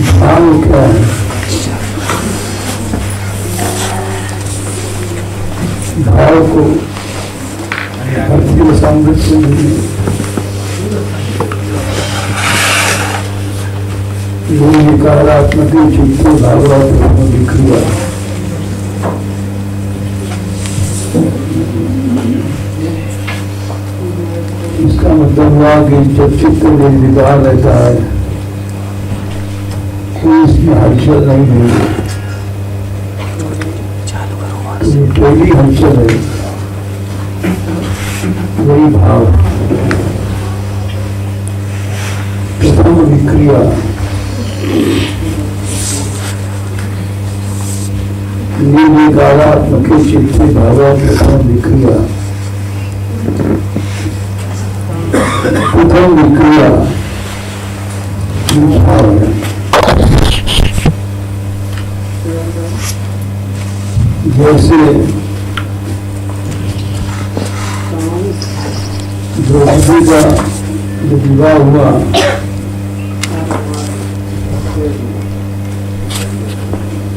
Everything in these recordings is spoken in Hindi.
भाव क्या है? भाव को भक्ति सामर्थ्य नहीं, ये विकारात्मक चित्त भावात्मक विक्रिया। इसका मतलब हुआ कि जब चित्त में विकार रहता है कोई इसमें हलचल नहीं हुई, तो पहली हलचल है वही भाव। प्रथम विक्रिया निर्विकारात्मक चित्त भावा प्रथम विक्रिया। प्रथम विक्रिया भाव है। जैसे द्रौपदी का जो विवाह हुआ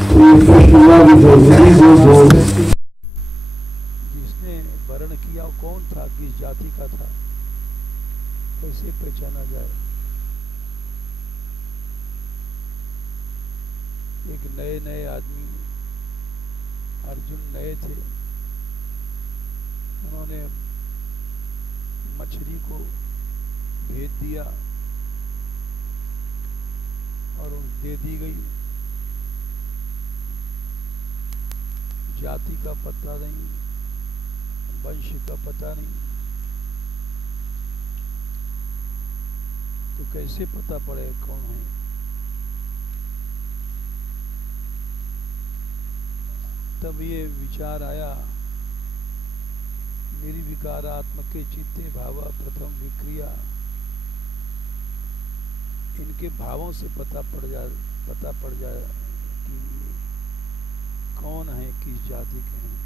तो ये प्रश्न हुआ कि द्रौपदी को जो जिसने वर्ण किया कौन था, किस जाति का था, कैसे पहचाना जाए। एक नए नए आदमी, अर्जुन नए थे, उन्होंने मछली को भेज दिया और दे दी गई, जाति का पता नहीं, वंश का पता नहीं, तो कैसे पता पड़े कौन है। तब ये विचार आया, निर्विकारात्मक चित्ते भावा प्रथम विक्रिया। इनके भावों से पता पड़ जाए कि कौन है, किस जाति के हैं।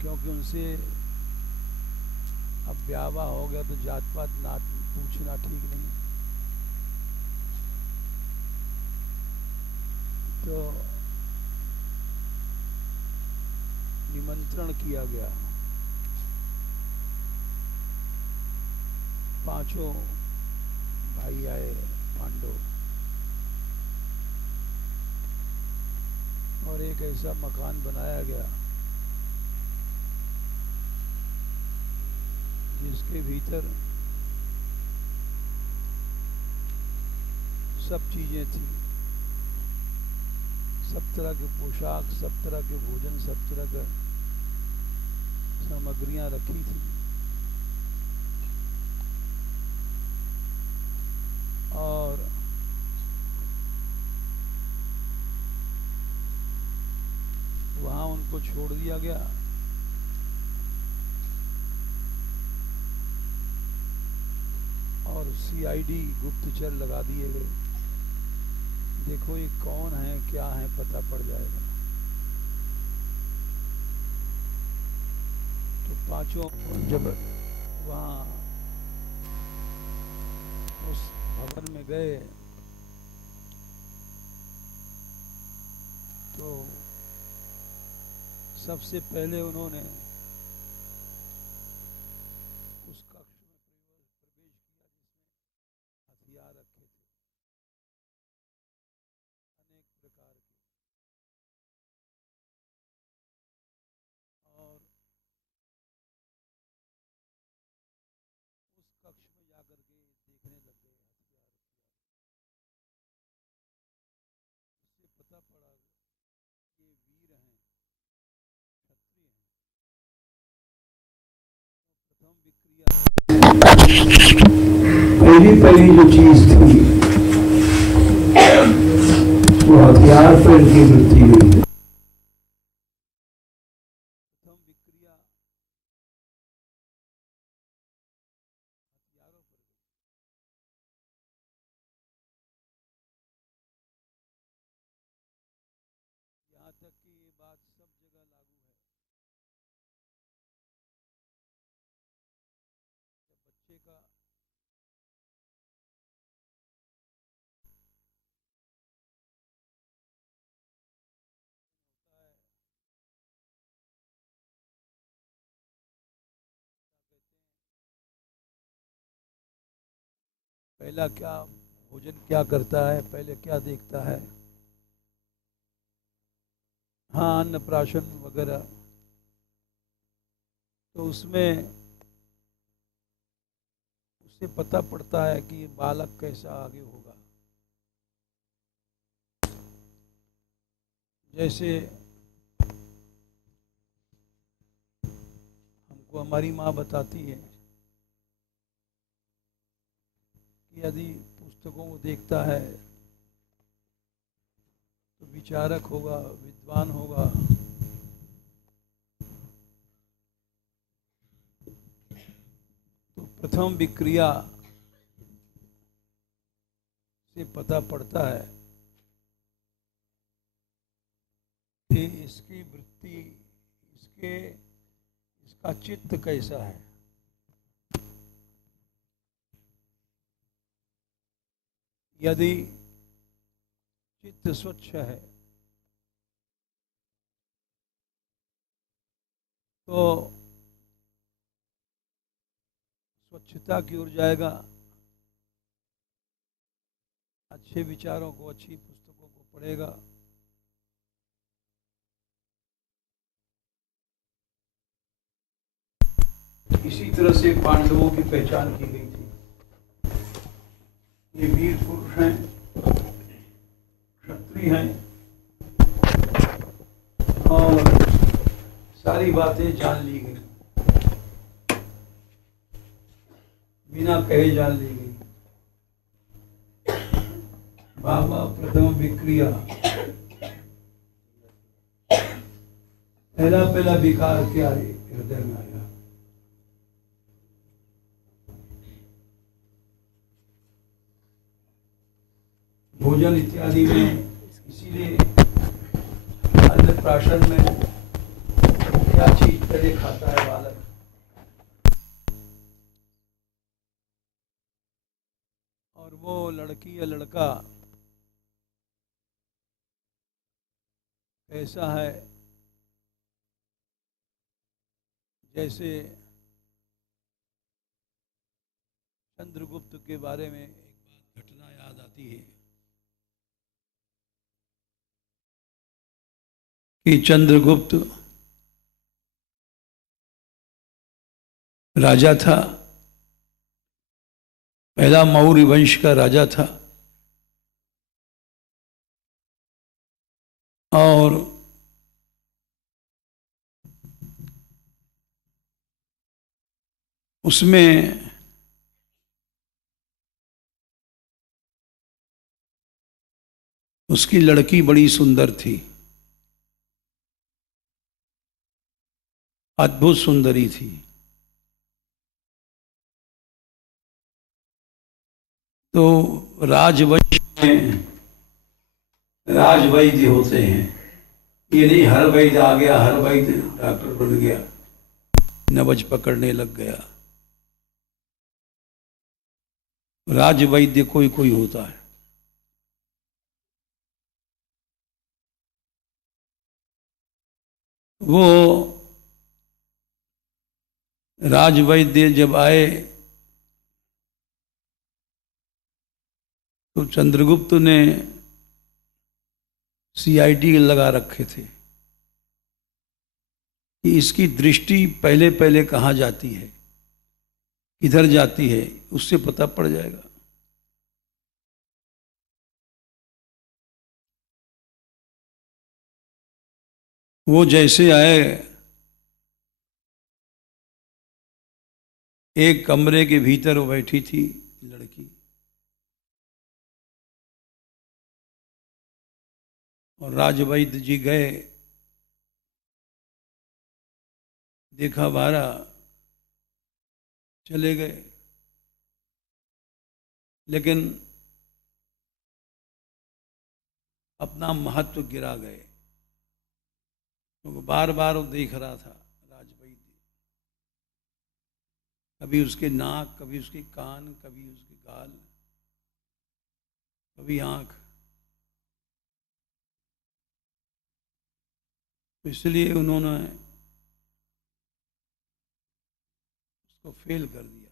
क्योंकि उनसे अब ब्याह हो गया तो जात पात ना पूछना ठीक नहीं। तो निमंत्रण किया गया, पांचों भाई आए पांडव, और एक ऐसा मकान बनाया गया जिसके भीतर सब चीजें थी, सब तरह के पोशाक, सब तरह के भोजन, सब तरह के सामग्रियां रखी थी। और वहां उनको छोड़ दिया गया। और सीआईडी गुप्तचर लगा दिए गए, देखो ये कौन है, क्या है, पता पड़ जाएगा। तो पांचों जब वहां उस भवन में गए तो सबसे पहले उन्होंने उस कक्ष में प्रवेश किया जिसमें हथियार रखे थे अनेक प्रकार के। और उस कक्ष में जाकर के देखने लग गए हथियार। इससे पता पड़ा कि वीर हैं, क्षत्रिय हैं। तो प्रथम विक्रिया पहली जो चीज थी वो हथियार पर इनकी वृत्ति हुई। प्रथम विक्रिया हथियारों पर गई। यहाँ तक कि ये बात सब जगह लागू है। जब बच्चे का पहला क्या भोजन क्या करता है, पहले क्या देखता है। हाँ, अन्नप्राशन वगैरह, तो उसमें उससे पता पड़ता है कि ये बालक कैसा आगे होगा। जैसे हमको हमारी माँ बताती है कि यदि पुस्तकों को देखता है तो विचारक होगा, विद्वान होगा। तो प्रथम विक्रिया से पता पड़ता है कि इसकी वृत्ति, इसके इसका चित्त कैसा है। यदि चित्त स्वच्छ है तो स्वच्छता की ओर जाएगा, अच्छे विचारों को, अच्छी पुस्तकों को पढ़ेगा। इसी तरह से पांडवों की पहचान की गई थी। ये वीर पुरुष हैं, क्षत्रिय हैं और सारी बातें जान ली गई, बिना कहे जान ली गई। बाबा प्रथम विक्रिया, पहला पहला विकार क्या हृदय में आया। भोजन इत्यादि में, इसीलिए अन्नप्राशन में क्या चीज पहले खाता है बालक, और वो लड़की या लड़का ऐसा है जैसे चंद्रगुप्त के बारे में एक बात घटना याद आती है कि चंद्रगुप्त राजा था, पहला मौर्य वंश का राजा था, और उसमें उसकी लड़की बड़ी सुंदर थी, अद्भुत सुंदरी थी। तो राजवंश में राजवैद्य होते हैं, ये नहीं हर वैद्य आ गया, हर वैद्य डॉक्टर बन गया, नवज पकड़ने लग गया। राजवैद्य कोई कोई होता है। वो राजवैद्य जब आए तो चंद्रगुप्त ने सीआईडी लगा रखे थे कि इसकी दृष्टि पहले पहले कहाँ जाती है, किधर जाती है, उससे पता पड़ जाएगा। वो जैसे आए, एक कमरे के भीतर वो बैठी थी लड़की, और राजवैद्य जी गए, देखा बारा, चले गए। लेकिन अपना महत्व गिरा गए, क्योंकि बार बार वो देख रहा था राजवैद्य, कभी उसके नाक, कभी उसके कान, कभी उसके गाल, कभी आंख। तो इसलिए उन्होंने उसको फेल कर दिया।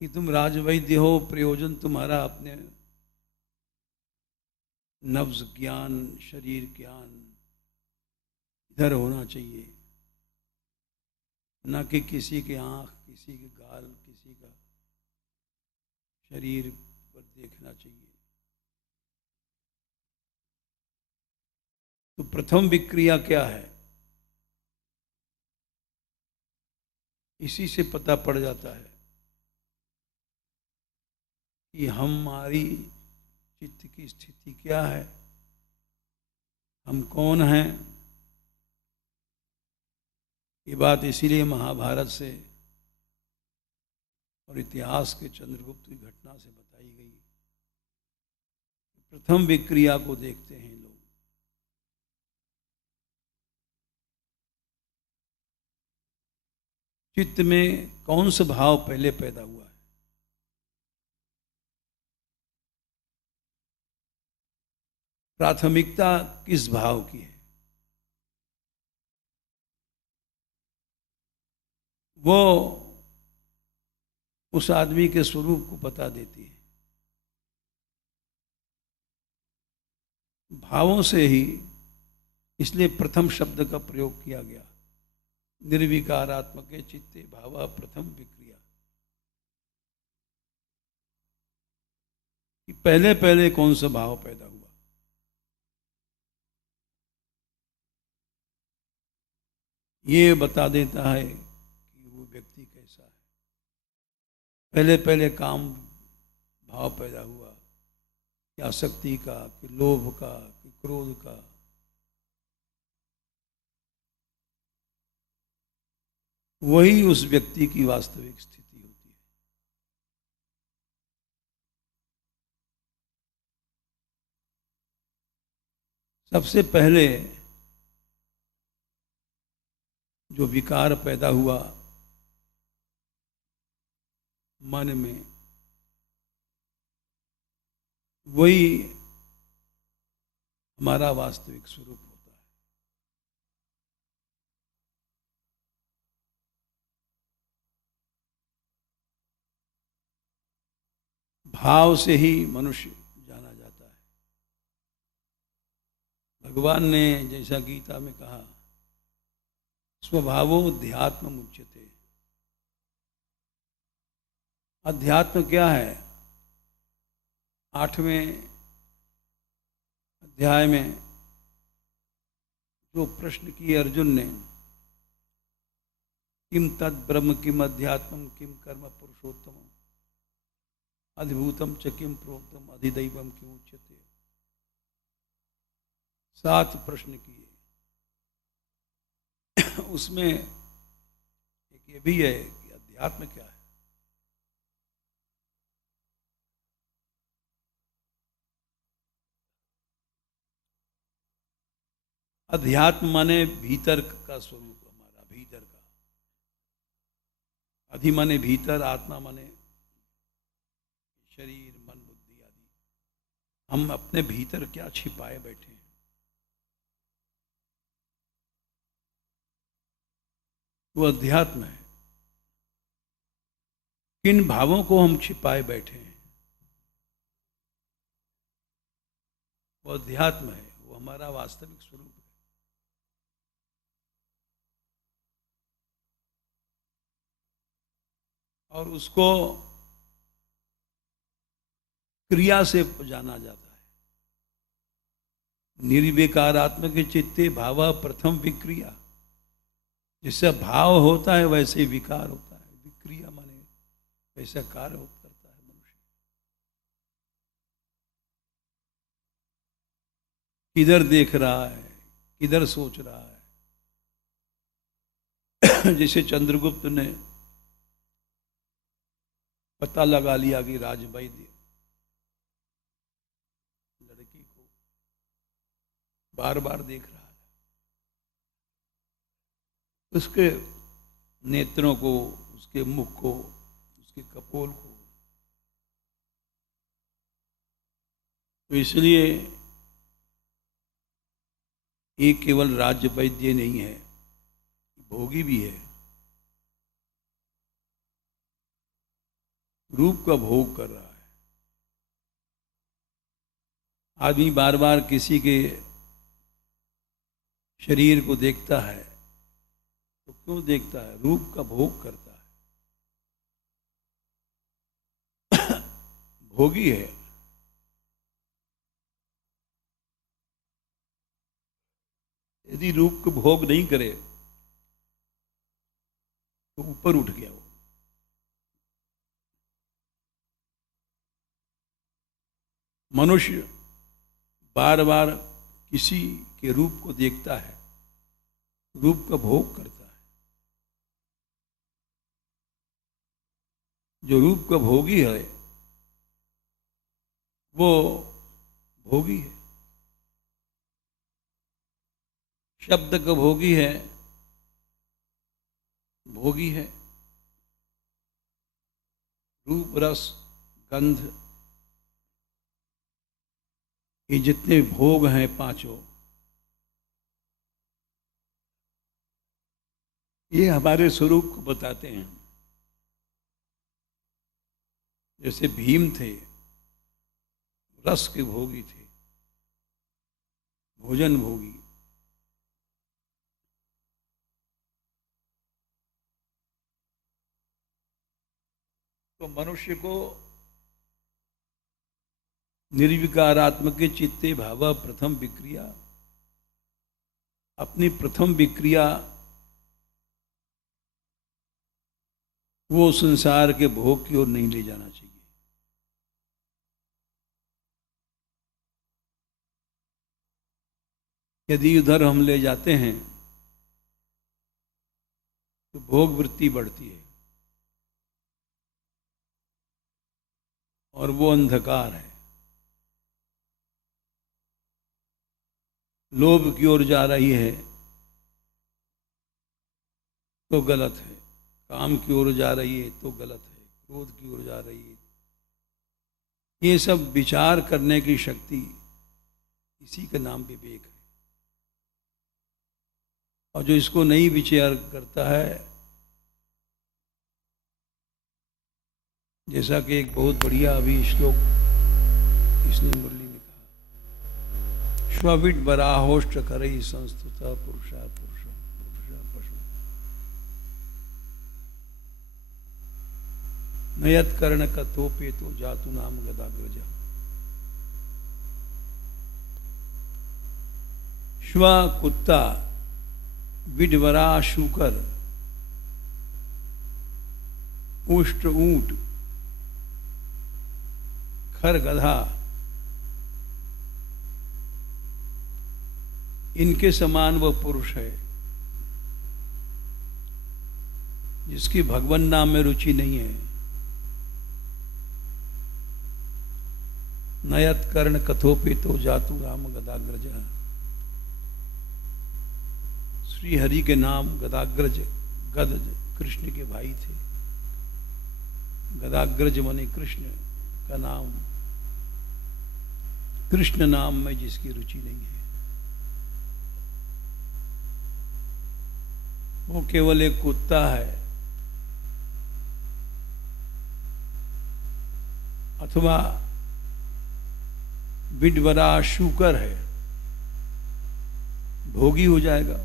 कि तुम राजवैद्य हो, प्रयोजन तुम्हारा अपने नब्ज ज्ञान, शरीर ज्ञान इधर होना चाहिए, न कि किसी के आंख, किसी के गाल, किसी का शरीर पर देखना चाहिए। तो प्रथम विक्रिया क्या है, इसी से पता पड़ जाता है कि हमारी चित्त की स्थिति क्या है, हम कौन हैं। ये बात इसीलिए महाभारत से और इतिहास के चंद्रगुप्त की घटना से बताई गई। प्रथम विक्रिया को देखते हैं लोग। चित्त में कौन सा भाव पहले पैदा हुआ है? प्राथमिकता किस भाव की है? वो उस आदमी के स्वरूप को बता देती है। भावों से ही, इसलिए प्रथम शब्द का प्रयोग किया गया। निर्विकारात्मक चित्ते भावा प्रथम विक्रिया, कि पहले पहले कौन सा भाव पैदा हुआ। ये बता देता है कि वो व्यक्ति कैसा है। पहले पहले काम भाव पैदा हुआ, कि आसक्ति का, कि लोभ का, कि क्रोध का। वही उस व्यक्ति की वास्तविक स्थिति होती है। सबसे पहले जो विकार पैदा हुआ मन में, वही हमारा वास्तविक स्वरूप होता है। भाव से ही मनुष्य जाना जाता है। भगवान ने जैसा गीता में कहा, स्वभावो अध्यात्म उच्यते। अध्यात्म क्या है? 8वें अध्याय में जो प्रश्न किए अर्जुन ने, किम तद ब्रह्म, किम अध्यात्मम, किम कर्म पुरुषोत्तम, अधिभूतम च किम प्रोक्तम, अधिदैवम किम उच्यते। 7 प्रश्न किए। उसमें एक ये भी है कि अध्यात्म क्या है। अध्यात्म माने भीतर का स्वरूप, हमारा भीतर का। अधि माने भीतर, आत्मा माने शरीर, मन, बुद्धि आदि। हम अपने भीतर क्या छिपाए बैठे हैं, वो अध्यात्म है। किन भावों को हम छिपाए बैठे हैं, वो अध्यात्म है। वो हमारा वास्तविक स्वरूप है। और उसको क्रिया से जाना जाता है। निर्विकारात्मक चित्ते भावा प्रथम विक्रिया। जैसे भाव होता है वैसे विकार होता है। विक्रिया माने वैसा कार्य करता है मनुष्य। किधर देख रहा है, किधर सोच रहा है। जैसे चंद्रगुप्त ने पता लगा लिया कि राजवैद्य लड़की को बार बार देख रहा है, उसके नेत्रों को, उसके मुख को, उसके कपोल को। तो इसलिए ये केवल राजवैद्य नहीं है, भोगी भी है। रूप का भोग कर रहा है। आदमी बार बार किसी के शरीर को देखता है तो क्यों देखता है? रूप का भोग करता है। भोगी है। यदि रूप को भोग नहीं करे तो ऊपर उठ गया वो। मनुष्य बार बार किसी के रूप को देखता है, रूप का भोग करता है। जो रूप का भोगी है वो भोगी है। शब्द का भोगी है, भोगी है। रूप रस गंध, ये जितने भोग हैं पांचों, ये हमारे स्वरूप को बताते हैं। जैसे भीम थे, रस के भोगी थे, भोजन भोगी। तो मनुष्य को निर्विकारात्मक चित्ते भाव प्रथम विक्रिया, अपनी प्रथम विक्रिया वो संसार के भोग की ओर नहीं ले जाना चाहिए। यदि उधर हम ले जाते हैं तो भोग वृत्ति बढ़ती है और वो अंधकार है। लोभ की ओर जा रही है तो गलत है, काम की ओर जा रही है तो गलत है, क्रोध की ओर जा रही है। ये सब विचार करने की शक्ति, इसी का नाम विवेक है। और जो इसको नहीं विचार करता है, जैसा कि एक बहुत बढ़िया अभी श्लोक इसने मुरली में कहा, श्वविट बराहोष्ट करई संस्तुता पुरुषा पुरुष पुरुषा पशु नयत कर्ण कथोपे तो जातु नाम गदाग्रज। श्व कुत्ता, विडवरा शूकर, उष्ट ऊंट, खर गधा, इनके समान वह पुरुष है जिसकी भगवान नाम में रुचि नहीं है। नयत कर्ण कथोपे तो जातु राम गदाग्रज। श्री हरि के नाम गदाग्रज, गद कृष्ण के भाई थे। गदाग्रज माने कृष्ण का नाम, कृष्ण नाम में जिसकी रुचि नहीं है वो केवल एक कुत्ता है अथवा विडवरा शूकर है, भोगी हो जाएगा।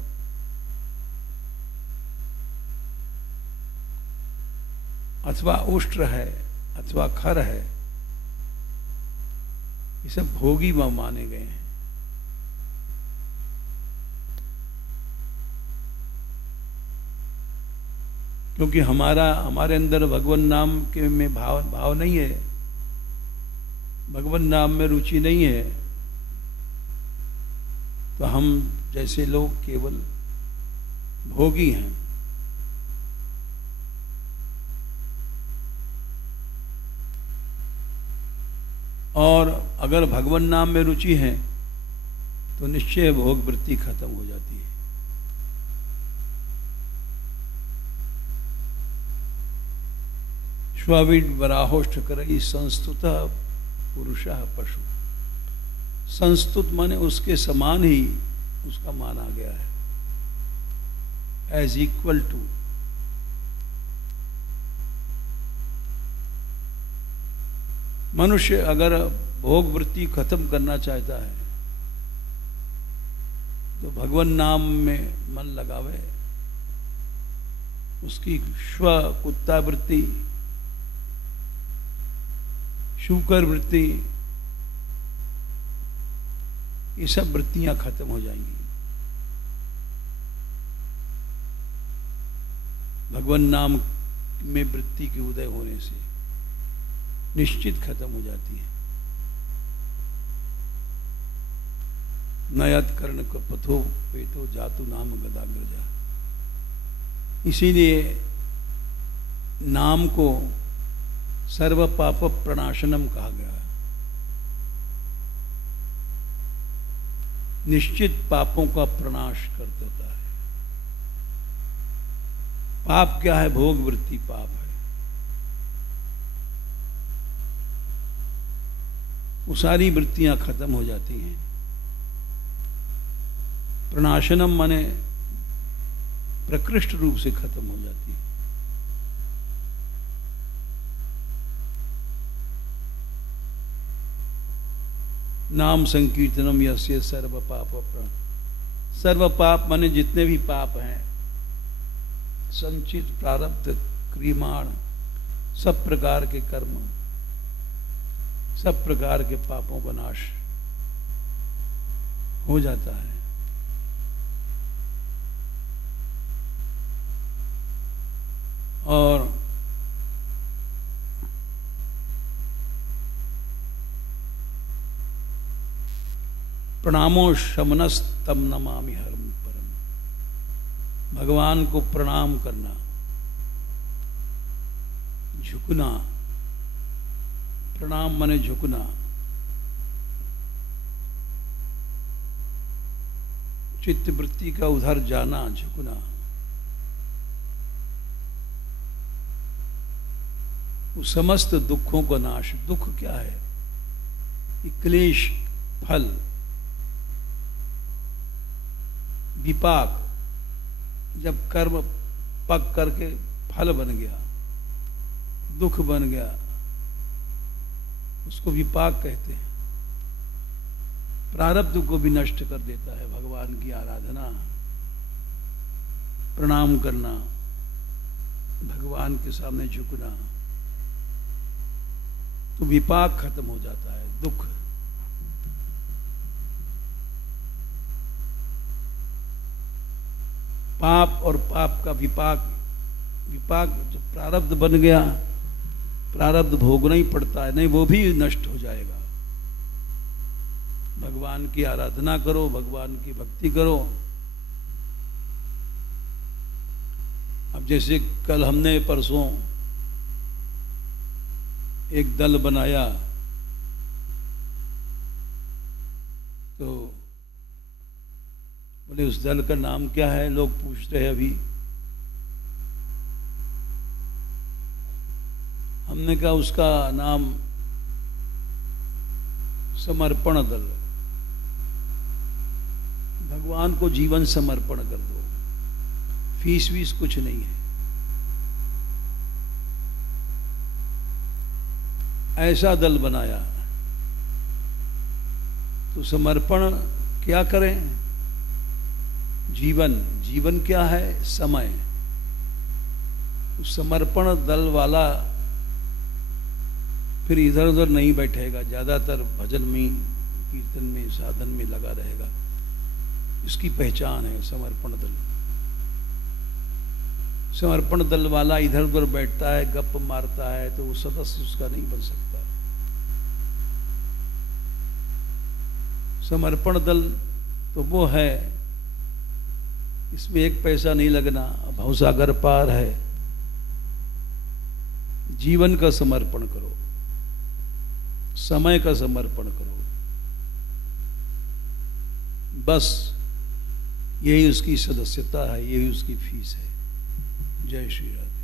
अथवा उष्ट्र है अथवा खर है, ये सब भोगी माने गए हैं। क्योंकि हमारे अंदर भगवान नाम के में भाव नहीं है, भगवान नाम में रुचि नहीं है, तो हम जैसे लोग केवल भोगी हैं। और अगर भगवान नाम में रुचि है तो निश्चय भोग वृत्ति खत्म हो जाती है। श्वाविड वराहोष्ठ करई संस्तुत पुरुषः पशु। संस्तुत माने उसके समान ही उसका माना गया है, एज इक्वल टू। मनुष्य अगर भोग वृत्ति खत्म करना चाहता है तो भगवान नाम में मन लगावे। उसकी श्व कुत्ता वृत्ति, शूकर वृत्ति, ये सब वृत्तियां खत्म हो जाएंगी। भगवान नाम में वृत्ति के उदय होने से निश्चित खत्म हो जाती है। नयत कर्ण को पथो पेतो जातु नाम गदाग्रजा। इसीलिए नाम को सर्व पाप प्रणाशनम कहा गया है। निश्चित पापों का प्रणाश कर देता है। पाप क्या है? भोग वृत्ति पाप है। वो सारी वृत्तियां खत्म हो जाती हैं। प्रणाशनम माने प्रकृष्ट रूप से खत्म हो जाती है। नाम संकीर्तनम यस्य सर्व पाप प्रण। सर्व पाप माने जितने भी पाप हैं, संचित प्रारब्ध क्रियमाण, सब प्रकार के कर्म, सब प्रकार के पापों का नाश हो जाता है। और प्रणामो शमनस्तम नमामि हरम परम। भगवान को प्रणाम करना, झुकना। प्रणाम माने झुकना। चित्त वृत्ति का उधर जाना, झुकना। उस समस्त दुखों का नाश। दुख क्या है? कि क्लेश, फल, विपाक। जब कर्म पक करके फल बन गया, दुख बन गया, उसको विपाक कहते हैं। प्रारब्ध को भी नष्ट कर देता है। भगवान की आराधना, प्रणाम करना, भगवान के सामने झुकना, तो विपाक खत्म हो जाता है। दुख, पाप और पाप का विपाक। विपाक जो प्रारब्ध बन गया, प्रारब्ध भोगना ही पड़ता है, नहीं वो भी नष्ट हो जाएगा। भगवान की आराधना करो, भगवान की भक्ति करो। अब जैसे कल हमने परसों एक दल बनाया, तो बोले उस दल का नाम क्या है? लोग पूछ रहे हैं अभी। हमने कहा उसका नाम समर्पण दल। भगवान को जीवन समर्पण कर दो, फीस वीस कुछ नहीं है। ऐसा दल बनाया। तो समर्पण क्या करें? जीवन। जीवन क्या है? समय। उस समर्पण दल वाला फिर इधर उधर नहीं बैठेगा, ज्यादातर भजन में, कीर्तन में, साधन में लगा रहेगा। इसकी पहचान है समर्पण दल। समर्पण दल वाला इधर उधर बैठता है, गप मारता है, तो वो सदस्य उसका नहीं बन सकता। समर्पण दल तो वो है, इसमें एक पैसा नहीं लगना, भवसागर पार है। जीवन का समर्पण करो, समय का समर्पण करो, बस यही उसकी सदस्यता है, यही उसकी फीस है। जय श्री राम।